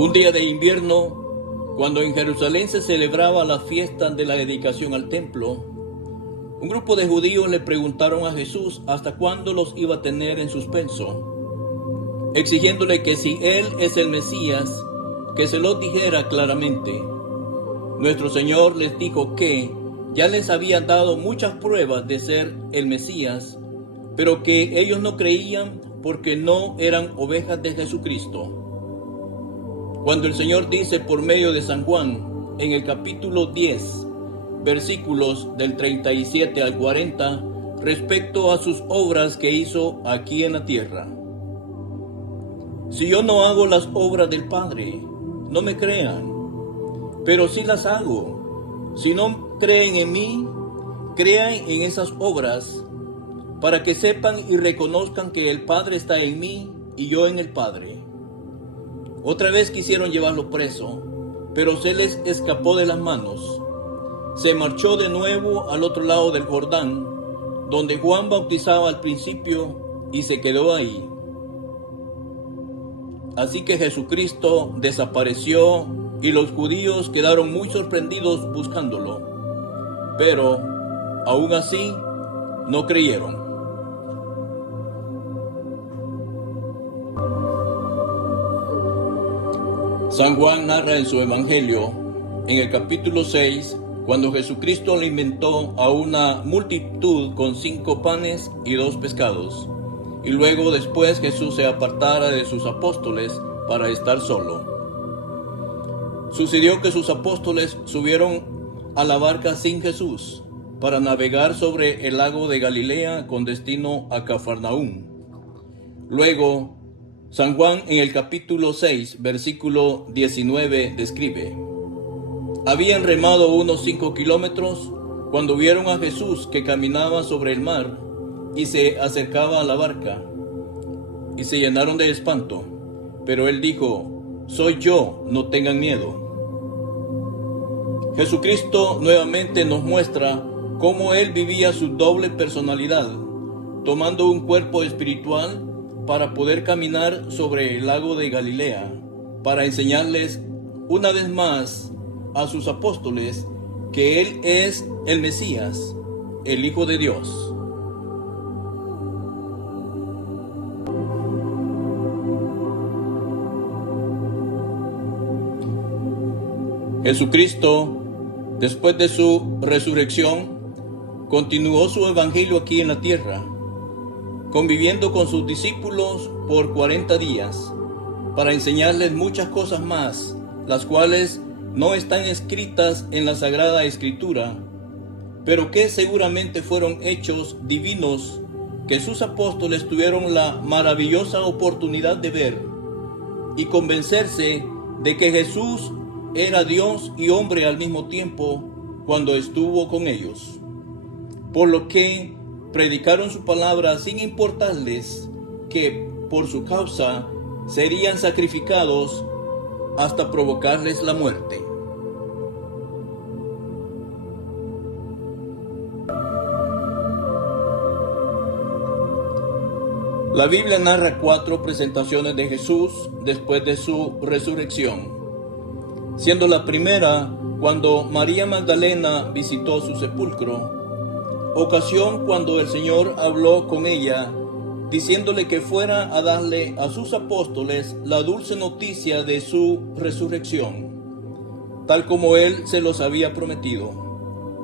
Un día de invierno, cuando en Jerusalén se celebraba la fiesta de la dedicación al templo, un grupo de judíos le preguntaron a Jesús hasta cuándo los iba a tener en suspenso, exigiéndole que si él es el Mesías, que se lo dijera claramente. Nuestro Señor les dijo que ya les había dado muchas pruebas de ser el Mesías, pero que ellos no creían porque no eran ovejas de Jesucristo. Cuando el Señor dice por medio de San Juan, en el capítulo 10, versículos del 37 al 40, respecto a sus obras que hizo aquí en la tierra. Si yo no hago las obras del Padre, no me crean, pero si las hago. Si no creen en mí, crean en esas obras, para que sepan y reconozcan que el Padre está en mí y yo en el Padre. Otra vez quisieron llevarlo preso, pero se les escapó de las manos. Se marchó de nuevo al otro lado del Jordán, donde Juan bautizaba al principio, y se quedó ahí. Así que Jesucristo desapareció y los judíos quedaron muy sorprendidos buscándolo, pero aún así no creyeron. San Juan narra en su Evangelio, en el capítulo 6, cuando Jesucristo alimentó a una multitud con 5 panes y 2 pescados, y luego después Jesús se apartara de sus apóstoles para estar solo. Sucedió que sus apóstoles subieron a la barca sin Jesús para navegar sobre el lago de Galilea con destino a Cafarnaúm. Luego, San Juan en el capítulo 6, versículo 19 describe: habían remado unos 5 kilómetros cuando vieron a Jesús que caminaba sobre el mar y se acercaba a la barca, y se llenaron de espanto. Pero él dijo: soy yo, no tengan miedo. Jesucristo nuevamente nos muestra cómo él vivía su doble personalidad, tomando un cuerpo espiritual para poder caminar sobre el lago de Galilea, para enseñarles una vez más a sus apóstoles que él es el Mesías, el Hijo de Dios. Jesucristo, después de su resurrección, continuó su evangelio aquí en la tierra, conviviendo con sus discípulos por 40 días, para enseñarles muchas cosas más, las cuales no están escritas en la Sagrada Escritura, pero que seguramente fueron hechos divinos que sus apóstoles tuvieron la maravillosa oportunidad de ver y convencerse de que Jesús era Dios y hombre al mismo tiempo cuando estuvo con ellos, por lo que predicaron su palabra sin importarles que por su causa serían sacrificados hasta provocarles la muerte. La Biblia narra 4 presentaciones de Jesús después de su resurrección, siendo la primera cuando María Magdalena visitó su sepulcro, ocasión cuando el Señor habló con ella, diciéndole que fuera a darle a sus apóstoles la dulce noticia de su resurrección, tal como Él se los había prometido,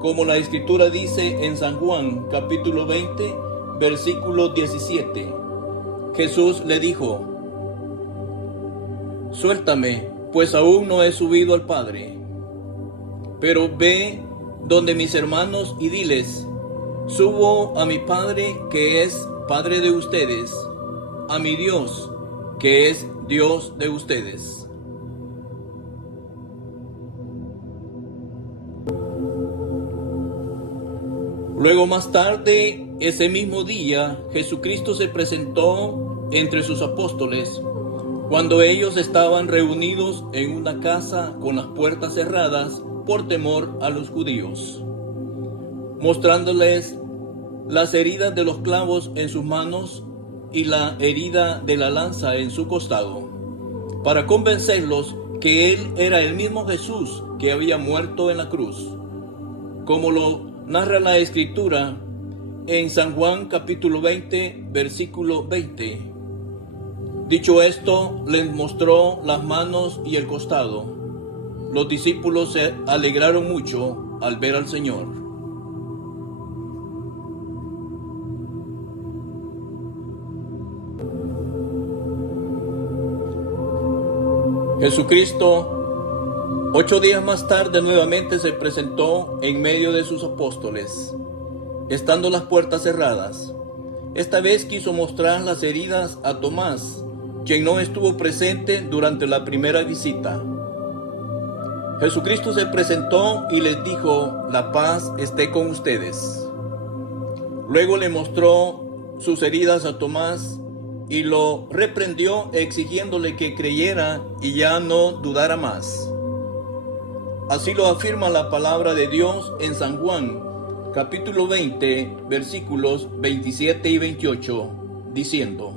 como la Escritura dice en San Juan, capítulo 20, versículo 17. Jesús le dijo: suéltame, pues aún no he subido al Padre, pero ve donde mis hermanos y diles: subo a mi Padre, que es Padre de ustedes, a mi Dios, que es Dios de ustedes. Luego, más tarde, ese mismo día, Jesucristo se presentó entre sus apóstoles, cuando ellos estaban reunidos en una casa con las puertas cerradas por temor a los judíos, mostrándoles las heridas de los clavos en sus manos y la herida de la lanza en su costado, para convencerlos que él era el mismo Jesús que había muerto en la cruz, como lo narra la Escritura en San Juan capítulo 20, versículo 20. Dicho esto, les mostró las manos y el costado. Los discípulos se alegraron mucho al ver al Señor. Jesucristo, 8 días más tarde, nuevamente se presentó en medio de sus apóstoles, estando las puertas cerradas. Esta vez quiso mostrar las heridas a Tomás, quien no estuvo presente durante la primera visita. Jesucristo se presentó y les dijo: la paz esté con ustedes. Luego le mostró sus heridas a Tomás y lo reprendió, exigiéndole que creyera y ya no dudara más. Así lo afirma la palabra de Dios en San Juan, capítulo 20, versículos 27 y 28, diciendo: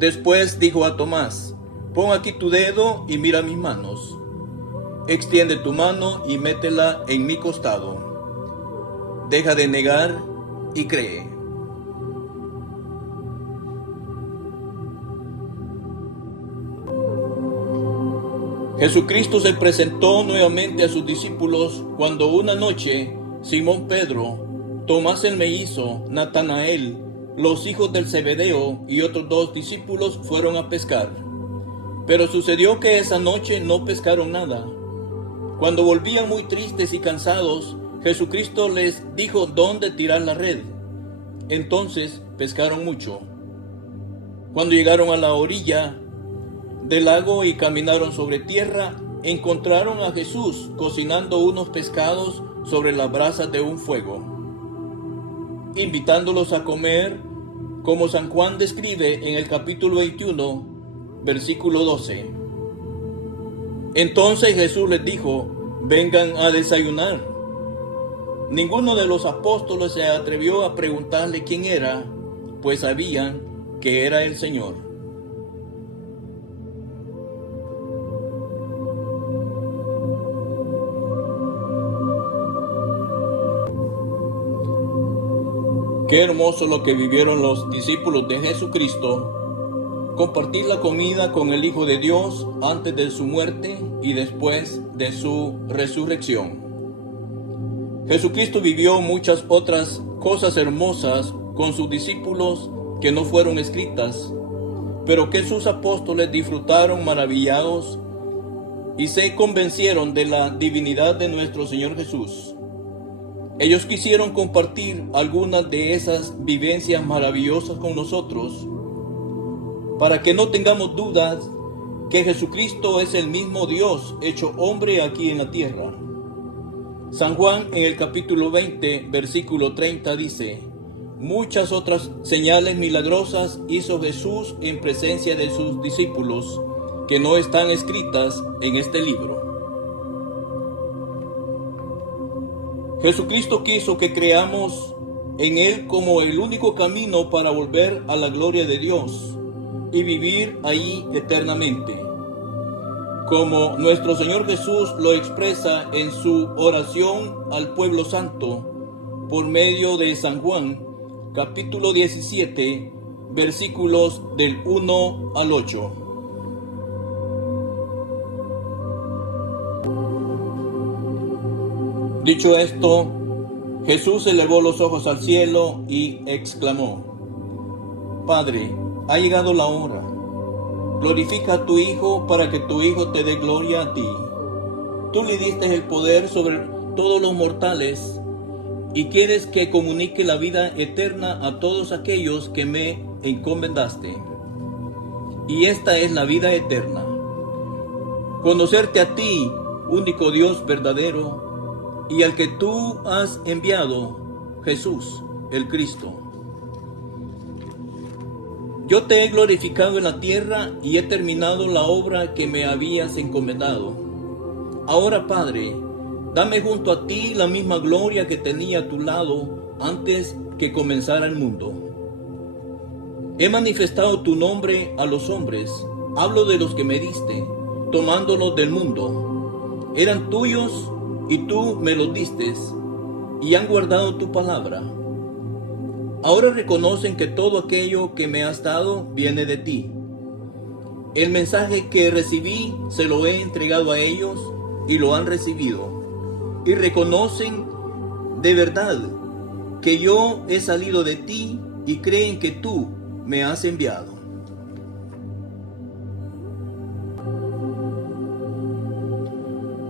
Después dijo a Tomás: pon aquí tu dedo y mira mis manos. Extiende tu mano y métela en mi costado. Deja de negar y cree. Jesucristo se presentó nuevamente a sus discípulos cuando una noche Simón Pedro, Tomás el mellizo, Natanael, los hijos del Zebedeo y otros 2 discípulos fueron a pescar. Pero sucedió que esa noche no pescaron nada. Cuando volvían muy tristes y cansados, Jesucristo les dijo dónde tirar la red. Entonces pescaron mucho. Cuando llegaron a la orilla del lago y caminaron sobre tierra, encontraron a Jesús cocinando unos pescados sobre las brasas de un fuego, invitándolos a comer, como San Juan describe en el capítulo 21, versículo 12. Entonces Jesús les dijo: vengan a desayunar. Ninguno de los apóstoles se atrevió a preguntarle quién era, pues sabían que era el Señor. Qué hermoso lo que vivieron los discípulos de Jesucristo, compartir la comida con el Hijo de Dios antes de su muerte y después de su resurrección. Jesucristo vivió muchas otras cosas hermosas con sus discípulos que no fueron escritas, pero que sus apóstoles disfrutaron maravillados y se convencieron de la divinidad de nuestro Señor Jesús. Ellos quisieron compartir algunas de esas vivencias maravillosas con nosotros, para que no tengamos dudas que Jesucristo es el mismo Dios hecho hombre aquí en la tierra. San Juan en el capítulo 20, versículo 30 dice: muchas otras señales milagrosas hizo Jesús en presencia de sus discípulos, que no están escritas en este libro. Jesucristo quiso que creamos en Él como el único camino para volver a la gloria de Dios y vivir ahí eternamente. Como nuestro Señor Jesús lo expresa en su oración al pueblo santo por medio de San Juan, capítulo 17, versículos del 1 al 8. Dicho esto, Jesús elevó los ojos al cielo y exclamó: Padre, ha llegado la hora. Glorifica a tu Hijo para que tu Hijo te dé gloria a ti. Tú le diste el poder sobre todos los mortales y quieres que comunique la vida eterna a todos aquellos que me encomendaste. Y esta es la vida eterna: conocerte a ti, único Dios verdadero, y al que tú has enviado, Jesús, el Cristo. Yo te he glorificado en la tierra y he terminado la obra que me habías encomendado. Ahora, Padre, dame junto a ti la misma gloria que tenía a tu lado antes que comenzara el mundo. He manifestado tu nombre a los hombres, hablo de los que me diste. tomándolos del mundo. Eran tuyos y tú me los diste, y han guardado tu palabra. Ahora reconocen que todo aquello que me has dado viene de ti. El mensaje que recibí se lo he entregado a ellos y lo han recibido. Y reconocen de verdad que yo he salido de ti y creen que tú me has enviado.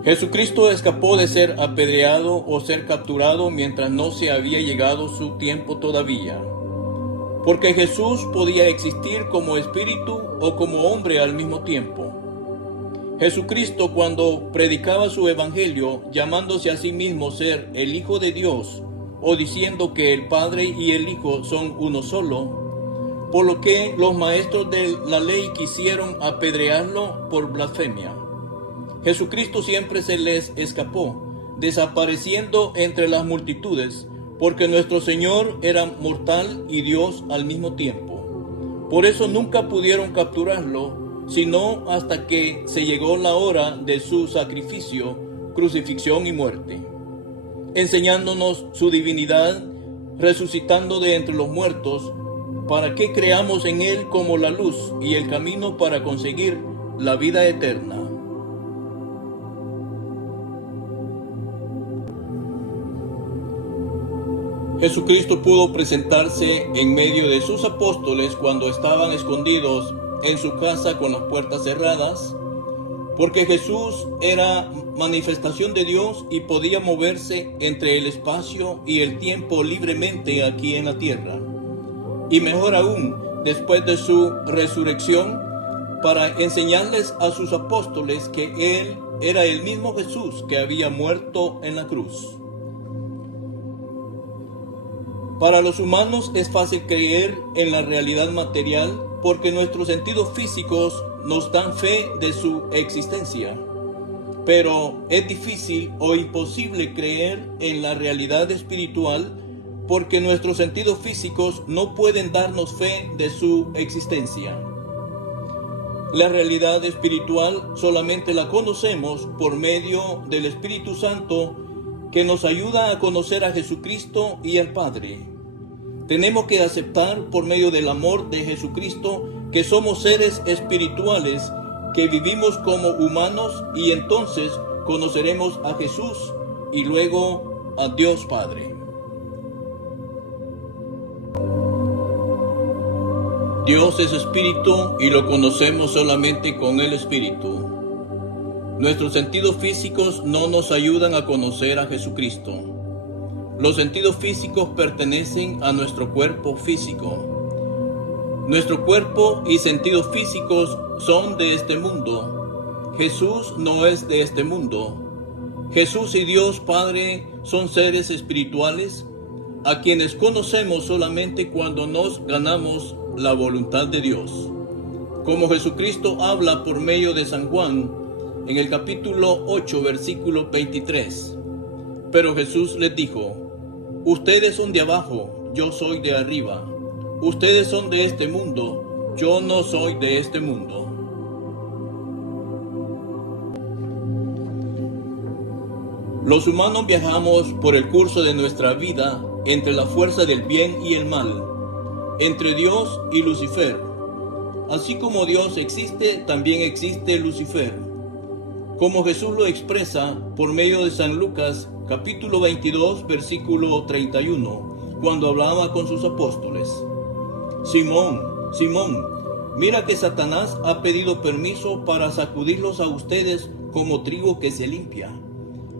Jesucristo escapó de ser apedreado o ser capturado mientras no se había llegado su tiempo todavía. Porque Jesús podía existir como espíritu o como hombre al mismo tiempo. Jesucristo, cuando predicaba su evangelio, llamándose a sí mismo ser el Hijo de Dios, o diciendo que el Padre y el Hijo son uno solo, por lo que los maestros de la ley quisieron apedrearlo por blasfemia. Jesucristo siempre se les escapó, desapareciendo entre las multitudes, porque nuestro Señor era mortal y Dios al mismo tiempo. Por eso nunca pudieron capturarlo, sino hasta que se llegó la hora de su sacrificio, crucifixión y muerte, enseñándonos su divinidad, resucitando de entre los muertos, para que creamos en Él como la luz y el camino para conseguir la vida eterna. Jesucristo pudo presentarse en medio de sus apóstoles cuando estaban escondidos en su casa con las puertas cerradas, porque Jesús era manifestación de Dios y podía moverse entre el espacio y el tiempo libremente aquí en la tierra. Y mejor aún, después de su resurrección, para enseñarles a sus apóstoles que Él era el mismo Jesús que había muerto en la cruz. Para los humanos es fácil creer en la realidad material porque nuestros sentidos físicos nos dan fe de su existencia. Pero es difícil o imposible creer en la realidad espiritual porque nuestros sentidos físicos no pueden darnos fe de su existencia. La realidad espiritual solamente la conocemos por medio del Espíritu Santo, que nos ayuda a conocer a Jesucristo y al Padre. Tenemos que aceptar por medio del amor de Jesucristo que somos seres espirituales que vivimos como humanos, y entonces conoceremos a Jesús y luego a Dios Padre. Dios es espíritu y lo conocemos solamente con el Espíritu. Nuestros sentidos físicos no nos ayudan a conocer a Jesucristo. Los sentidos físicos pertenecen a nuestro cuerpo físico. Nuestro cuerpo y sentidos físicos son de este mundo. Jesús no es de este mundo. Jesús y Dios Padre son seres espirituales a quienes conocemos solamente cuando nos ganamos la voluntad de Dios. Como Jesucristo habla por medio de San Juan, en el capítulo 8, versículo 23. Pero Jesús les dijo: ustedes son de abajo, yo soy de arriba. Ustedes son de este mundo, yo no soy de este mundo. Los humanos viajamos por el curso de nuestra vida entre la fuerza del bien y el mal, entre Dios y Lucifer. Así como Dios existe, también existe Lucifer. Como Jesús lo expresa por medio de San Lucas, capítulo 22, versículo 31, cuando hablaba con sus apóstoles. Simón, Simón, mira que Satanás ha pedido permiso para sacudirlos a ustedes como trigo que se limpia.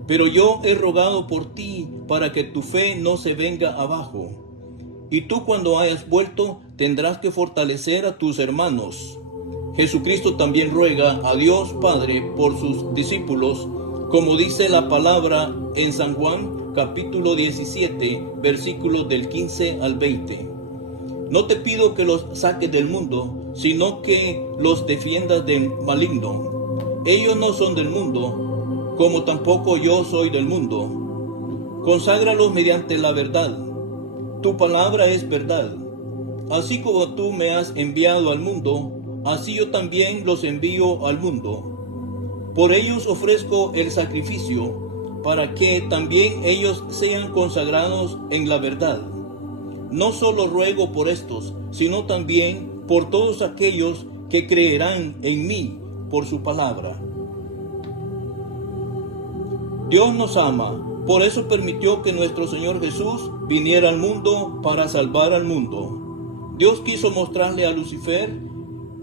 Pero yo he rogado por ti para que tu fe no se venga abajo. Y tú, cuando hayas vuelto, tendrás que fortalecer a tus hermanos. Jesucristo también ruega a Dios Padre por sus discípulos, como dice la palabra en San Juan capítulo 17, versículos del 15 al 20. No te pido que los saques del mundo, sino que los defiendas del maligno. Ellos no son del mundo, como tampoco yo soy del mundo. Conságralos mediante la verdad. Tu palabra es verdad. Así como tú me has enviado al mundo, así yo también los envío al mundo. Por ellos ofrezco el sacrificio, para que también ellos sean consagrados en la verdad. No solo ruego por estos, sino también por todos aquellos que creerán en mí por su palabra. Dios nos ama, por eso permitió que nuestro Señor Jesús viniera al mundo para salvar al mundo. Dios quiso mostrarle a Lucifer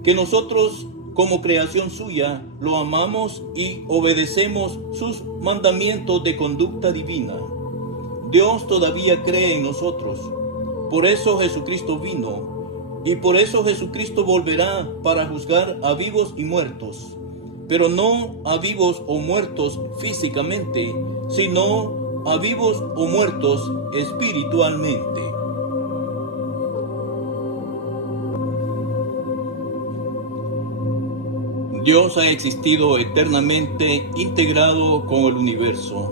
que nosotros, como creación suya, lo amamos y obedecemos sus mandamientos de conducta divina. Dios todavía cree en nosotros. Por eso Jesucristo vino, y por eso Jesucristo volverá para juzgar a vivos y muertos, pero no a vivos o muertos físicamente, sino a vivos o muertos espiritualmente. Dios ha existido eternamente integrado con el universo,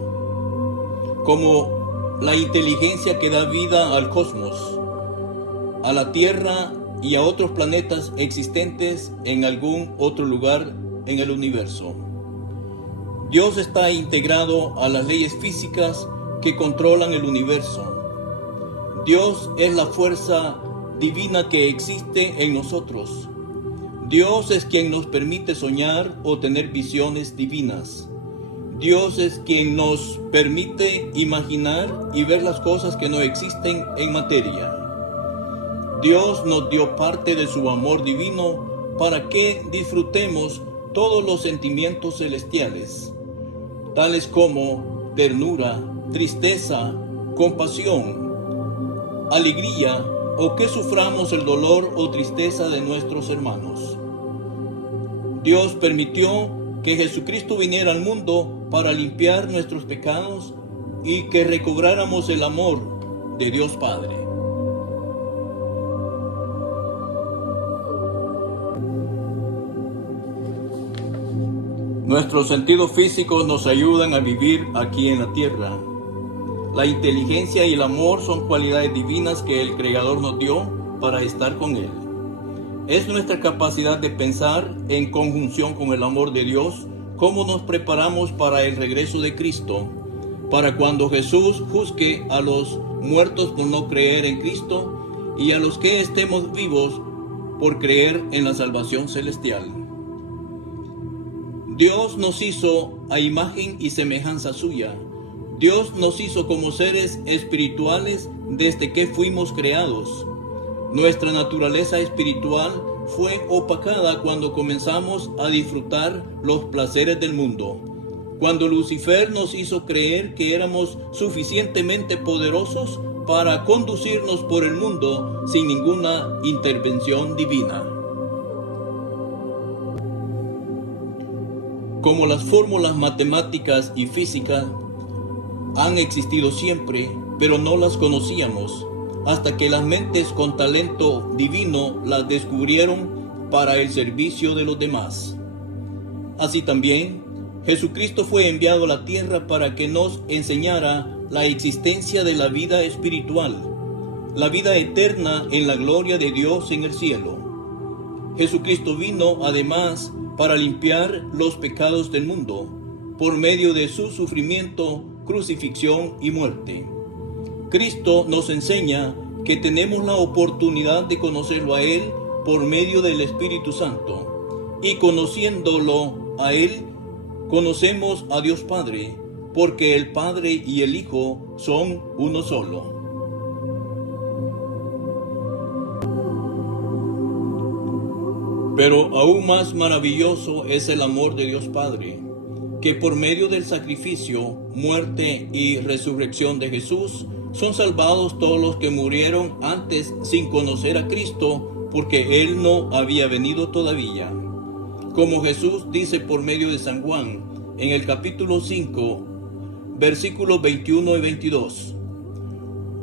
como la inteligencia que da vida al cosmos, a la Tierra y a otros planetas existentes en algún otro lugar en el universo. Dios está integrado a las leyes físicas que controlan el universo. Dios es la fuerza divina que existe en nosotros. Dios es quien nos permite soñar o tener visiones divinas. Dios es quien nos permite imaginar y ver las cosas que no existen en materia. Dios nos dio parte de su amor divino para que disfrutemos todos los sentimientos celestiales, tales como ternura, tristeza, compasión, alegría, o que suframos el dolor o tristeza de nuestros hermanos. Dios permitió que Jesucristo viniera al mundo para limpiar nuestros pecados y que recobráramos el amor de Dios Padre. Nuestros sentidos físicos nos ayudan a vivir aquí en la tierra. La inteligencia y el amor son cualidades divinas que el Creador nos dio para estar con Él. Es nuestra capacidad de pensar en conjunción con el amor de Dios cómo nos preparamos para el regreso de Cristo, para cuando Jesús juzgue a los muertos por no creer en Cristo y a los que estemos vivos por creer en la salvación celestial. Dios nos hizo a imagen y semejanza suya. Dios nos hizo como seres espirituales desde que fuimos creados. Nuestra naturaleza espiritual fue opacada cuando comenzamos a disfrutar los placeres del mundo. Cuando Lucifer nos hizo creer que éramos suficientemente poderosos para conducirnos por el mundo sin ninguna intervención divina. Como las fórmulas matemáticas y físicas han existido siempre, pero no las conocíamos, hasta que las mentes con talento divino las descubrieron para el servicio de los demás. Así también, Jesucristo fue enviado a la tierra para que nos enseñara la existencia de la vida espiritual, la vida eterna en la gloria de Dios en el cielo. Jesucristo vino además para limpiar los pecados del mundo, por medio de su sufrimiento, crucifixión y muerte. Cristo nos enseña que tenemos la oportunidad de conocerlo a Él por medio del Espíritu Santo, y conociéndolo a Él, conocemos a Dios Padre, porque el Padre y el Hijo son uno solo. Pero aún más maravilloso es el amor de Dios Padre, que por medio del sacrificio, muerte y resurrección de Jesús, son salvados todos los que murieron antes sin conocer a Cristo, porque Él no había venido todavía. Como Jesús dice por medio de San Juan, en el capítulo 5, versículos 21 y 22.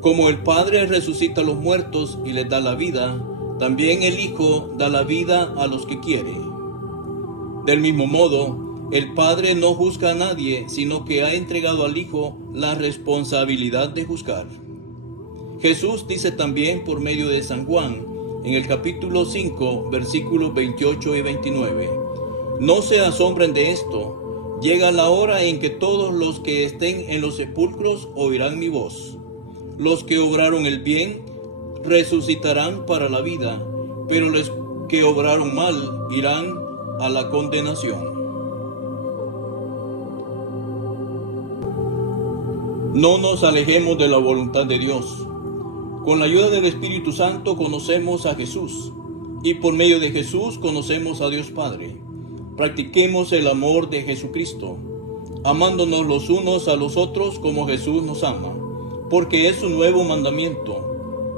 Como el Padre resucita a los muertos y les da la vida, también el Hijo da la vida a los que quiere. Del mismo modo, el Padre no juzga a nadie, sino que ha entregado al Hijo la responsabilidad de juzgar. Jesús dice también por medio de San Juan, en el capítulo 5, versículos 28 y 29, no se asombren de esto, Llega la hora en que todos los que estén en los sepulcros oirán mi voz. Los que obraron el bien resucitarán para la vida, pero los que obraron mal irán a la condenación. No nos alejemos de la voluntad de Dios. Con la ayuda del Espíritu Santo conocemos a Jesús, y por medio de Jesús conocemos a Dios Padre. Practiquemos el amor de Jesucristo, amándonos los unos a los otros como Jesús nos ama, porque es un nuevo mandamiento.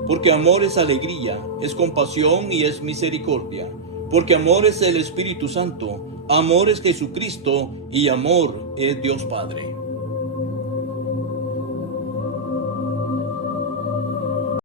Porque amor es alegría, es compasión y es misericordia. Porque amor es el Espíritu Santo, amor es Jesucristo y amor es Dios Padre.